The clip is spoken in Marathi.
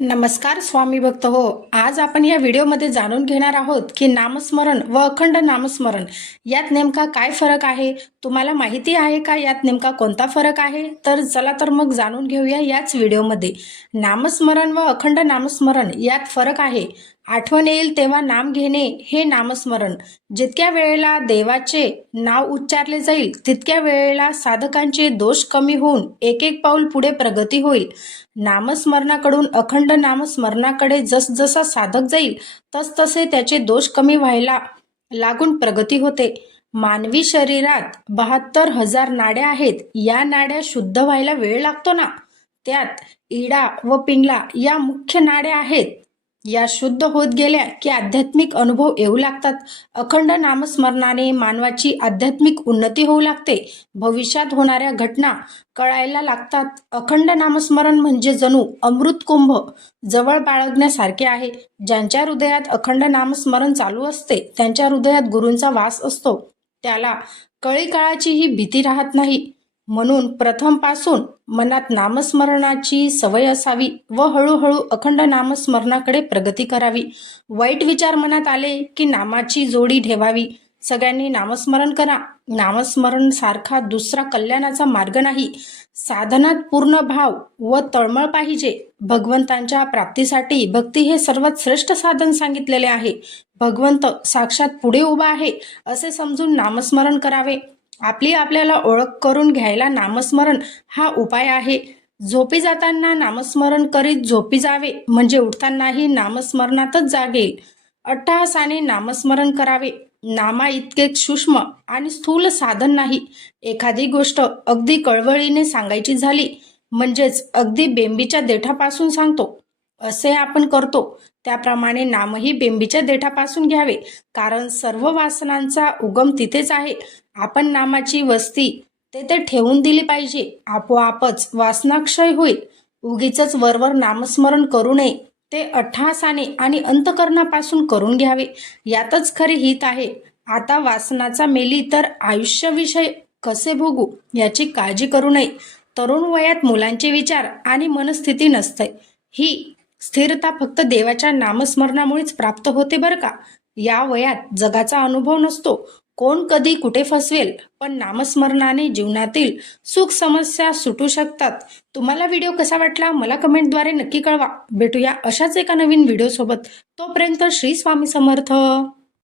नमस्कार स्वामी भक्त हो. आज आपण या व्हिडिओमध्ये जाणून घेणार आहोत की नामस्मरण व अखंड नामस्मरण यात नेमका काय फरक आहे? तुम्हाला माहिती आहे का? यात नेमका कोणता फरक आहे? तर चला तर मग जाणून घेऊया याच व्हिडिओमध्ये. नामस्मरण व अखंड नामस्मरण यात फरक आहे. आठवण येईल तेव्हा नाम घेणे हे नामस्मरण. जितक्या वेळेला देवाचे नाव उच्चारले जाईल तितक्या वेळेला साधकांचे दोष कमी होऊन एक एक पाऊल पुढे प्रगती होईल. नामस्मरणाकडून अखंड नामस्मरणाकडे जसजसा साधक जाईल तसतसे त्याचे दोष कमी व्हायला लागून प्रगती होते. मानवी शरीरात बहात्तर हजार नाड्या आहेत या नाड्या शुद्ध व्हायला वेळ लागतो ना? त्यात इडा व पिंगला या मुख्य नाड्या आहेत. या शुद्ध होत गेल्या की आध्यात्मिक अनुभव येऊ लागतात. अखंड नामस्मरणाने मानवाची आध्यात्मिक उन्नती होऊ लागते. भविष्यात होणाऱ्या घटना कळायला लागतात. अखंड नामस्मरण म्हणजे जणू अमृत कुंभ जवळ बाळगण्यासारखे आहे. ज्यांच्या हृदयात अखंड नामस्मरण चालू असते त्यांच्या हृदयात गुरूंचा वास असतो. त्याला कळी काळाची ही भीती राहत नाही. म्हणून प्रथमपासून मनात नामस्मरणाची सवय असावी व हळूहळू अखंड नामस्मरणाकडे प्रगती करावी. वाईट विचार मनात आले की नामाची जोडी ठेवावी. सगळ्यांनी नामस्मरण करा. नामस्मरण सारखा दुसरा कल्याणाचा मार्ग नाही. साधनात पूर्ण भाव व तळमळ पाहिजे. भगवंतांच्या प्राप्तीसाठी भक्ती हे सर्वात श्रेष्ठ साधन सांगितलेले आहे. भगवंत साक्षात पुढे उभा आहे. असे समजून नामस्मरण करावे. आपली आपल्याला ओळख करून घ्यायला नामस्मरण हा उपाय आहे. झोपी जाताना नामस्मरण करीत झोपी जावे म्हणजे उठतानाही नामस्मरणातच जागेल अट्टहासाने नामस्मरण करावे. नामा इतके सूक्ष्म आणि स्थूल साधन नाही. एखादी गोष्ट अगदी कळवळीने सांगायची झाली म्हणजेच अगदी बेंबीच्या देठापासून सांगतो. असे आपण करतो. त्याप्रमाणे नामही बेंबीच्या देठापासून घ्यावे. कारण सर्व वासनांचा उगम तिथेच आहे. आपण नामाची वस्ती तेथे ठेवून दिली पाहिजे. आपोआपच वासनाक्षय होईल. उगीच वरवर नामस्मरण करू नये. ते अठ्ठासाने आणि अंतकरणापासून करून घ्यावे. यातच खरी हित आहे. आता वासनाचा मेली तर आयुष्यविषय कसे भोगू याची काळजी करू नये. तरुण वयात मुलांचे विचार आणि मनस्थिती नसते. ही स्थिरता फक्त देवाच्या नामस्मरणामुळेच प्राप्त होते बरं का? या वयात जगाचा अनुभव नसतो. कोण कधी कुठे फसवेल पण नामस्मरणाने जीवनातील सुख समस्या सुटू शकतात. तुम्हाला व्हिडिओ कसा वाटला मला कमेंटद्वारे नक्की कळवा. भेटूया अशाच एका नवीन व्हिडिओसोबत. तोपर्यंत श्री स्वामी समर्थ.